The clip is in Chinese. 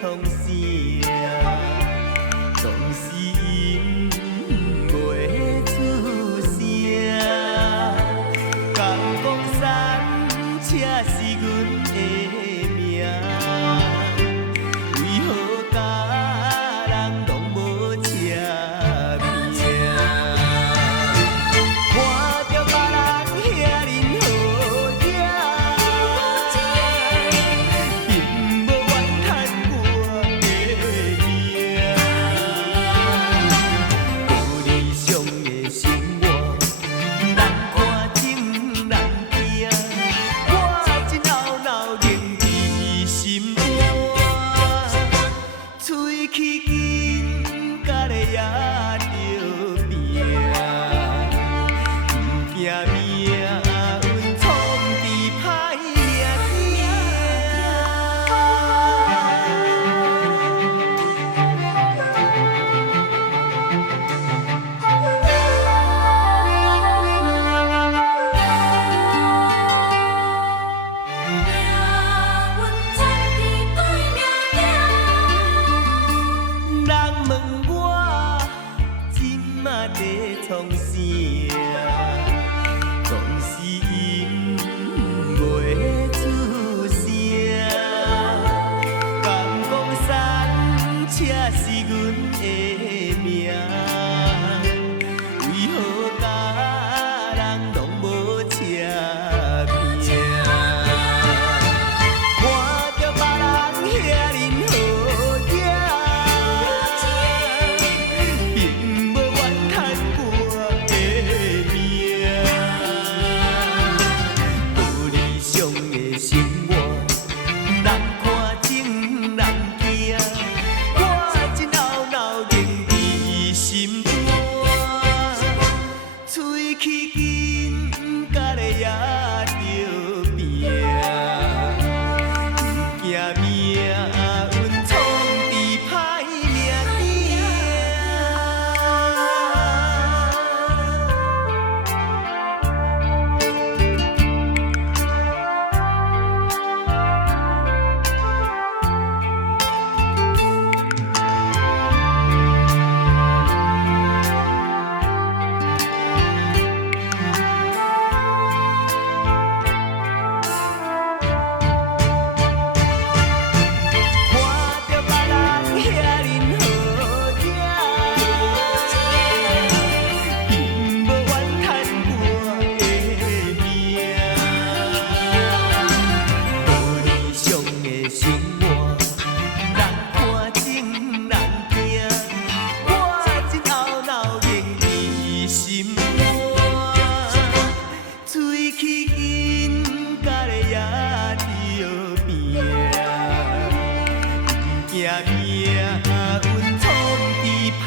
创啥，总是因袂出声。敢讲山车是阮的命，为何家人拢无车命？看着别人遐尼好野，并无怨叹我的命。无理想的生活，人看情人惊，我真懊恼凝伫心肝，喙齿紧甲咧也着拼，不惊命运创治歹命人问我今仔在创啥，总是因袂出声。敢讲山车是阮的命，为何家人拢无车命？看着别人遐尼好野，并无怨叹我的命。无理想的生活，人看情人惊，我真懊恼凝伫心肝，喙齿紧甲咧也着拼，不惊命运创治歹命看着别人遐尼好野，并无怨叹我的命。无理想的生活，人看情人惊，我真懊恼凝伫心肝，喙齿紧甲咧也着拼，不惊命运创治歹